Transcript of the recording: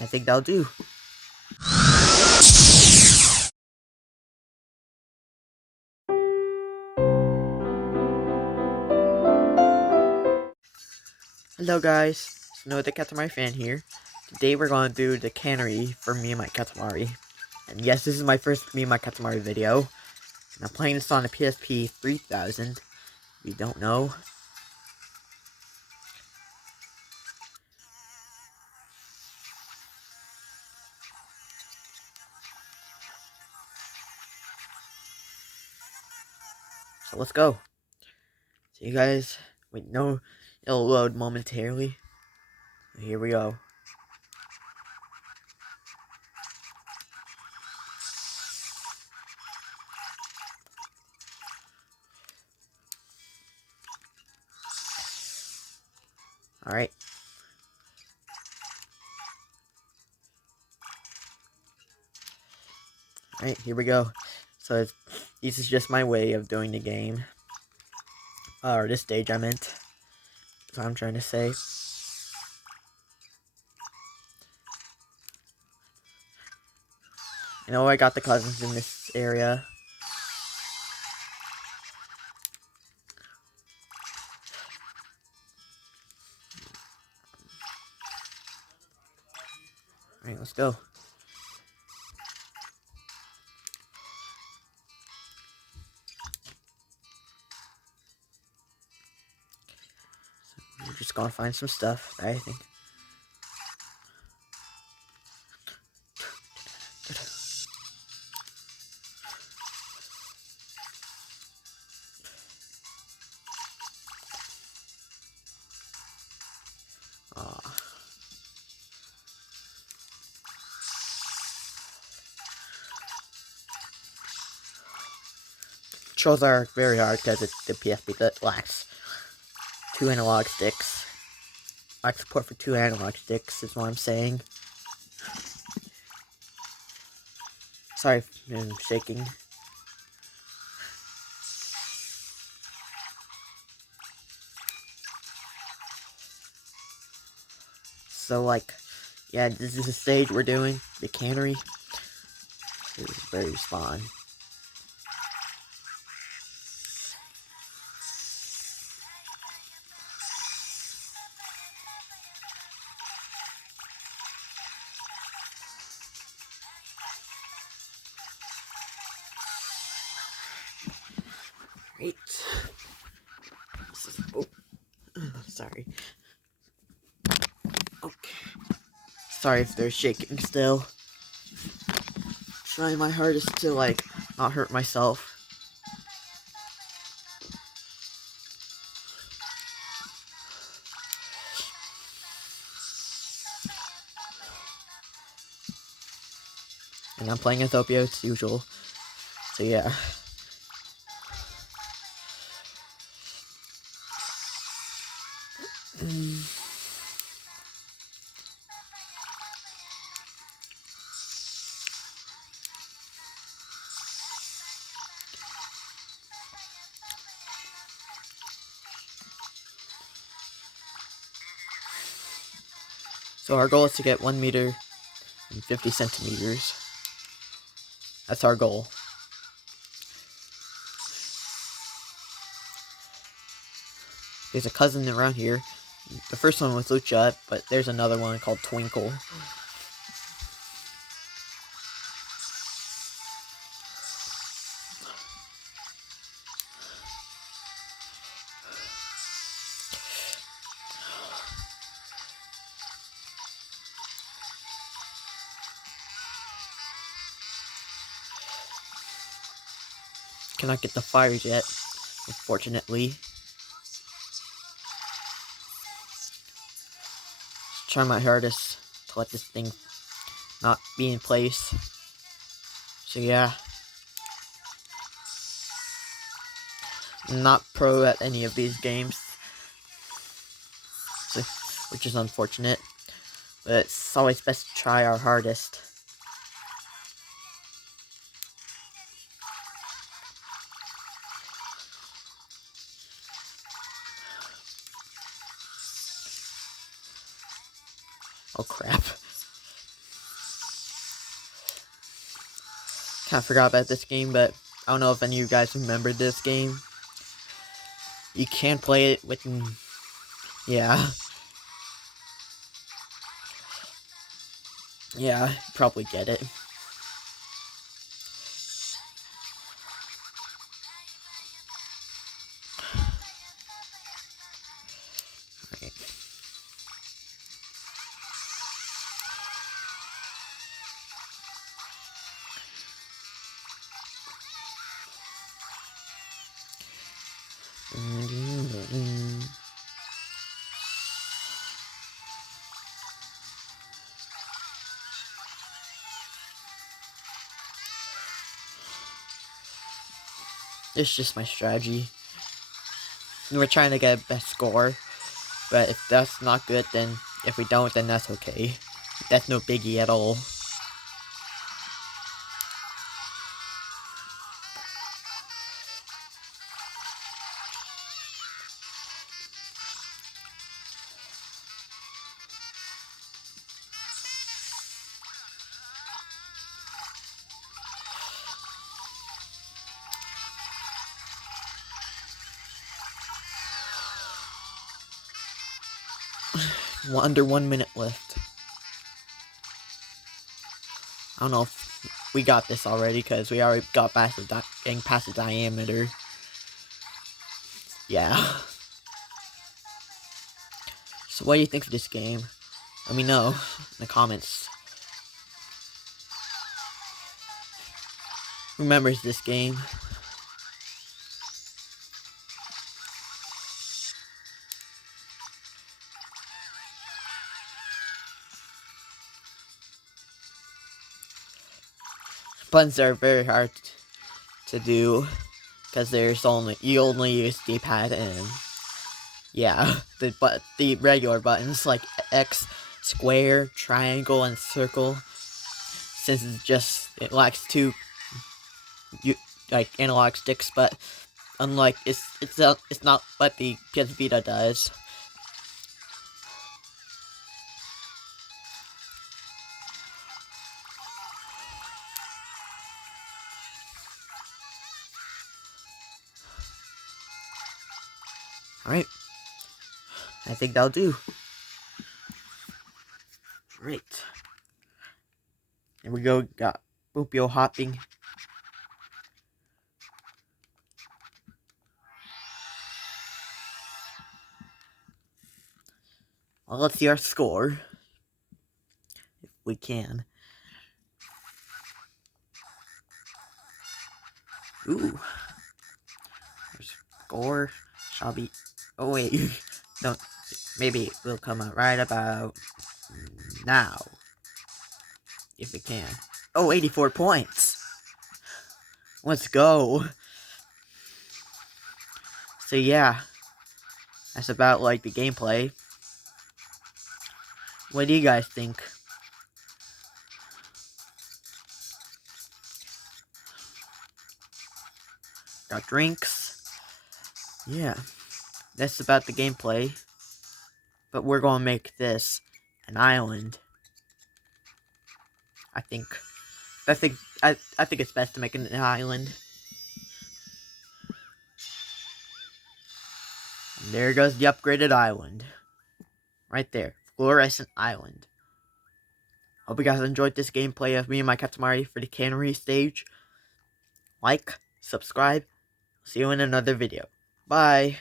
I think that'll do. Hello guys, it's the Katamari fan here. Today we're going to do the Canary for Me My Katamari. And yes, this is my first Me My Katamari video. And I'm playing this on the PSP 3000. If you don't know. So let's go. So you guys, wait, no, it'll load momentarily. Here we go. Alright. Alright, here we go. So this is just my way of doing the game. Or this stage I meant. That's what I'm trying to say. I know I got the cousins in this area. Alright, let's go. We're just gonna find some stuff, I think. Controls are very hard because it's the PSP that lacks 2 analog sticks. Lacks support for 2 analog sticks is what I'm saying. Sorry if I'm shaking. So like, yeah, this is the stage we're doing, the Canary. This is where you spawn. Great. Oh, sorry. Okay. Sorry if they're shaking still. Trying my hardest to like not hurt myself. And I'm playing Ethiopia as usual. So yeah. So our goal is to get 1 meter and 50 centimeters. That's our goal. There's a cousin around here. The first one was Lucha, but there's another one called Twinkle. Cannot get the fires yet, unfortunately. Try my hardest to let this thing not be in place. So yeah. I'm not pro at any of these games, so, which is unfortunate. But it's always best to try our hardest. Oh crap. Kind of forgot about this game, but I don't know if any of you guys remember this game. You can play it with... Yeah. Yeah, probably get it. Right. It's just my strategy. We're trying to get a best score, but if that's not good, then if we don't, then that's okay. That's no biggie at all. Under 1 minute left. I don't know if we got this already, because we already got past the getting past the diameter. Yeah. So what do you think of this game? Let me know in the comments. Who remembers this game? Buttons are very hard to do because you only use D-pad and yeah, the regular buttons like X, square, triangle, and circle. Since it lacks two like analog sticks, but unlike it's not what the PS Vita does. Alright. I think that'll do. Great. Here we go. Got Boopio hopping. Well, let's see our score. If we can. Ooh. Our score shall be... Oh, wait. Don't... Maybe it will come out right about now. If it can. Oh, 84 points. Let's go. So, yeah. That's about, like, the gameplay. What do you guys think? Got drinks. Yeah. That's about the gameplay. But we're gonna make this an island. I think it's best to make it an island. And there goes the upgraded island. Right there. Fluorescent Island. Hope you guys enjoyed this gameplay of Me My Katamari for the Canary stage. Like, subscribe. See you in another video. Bye.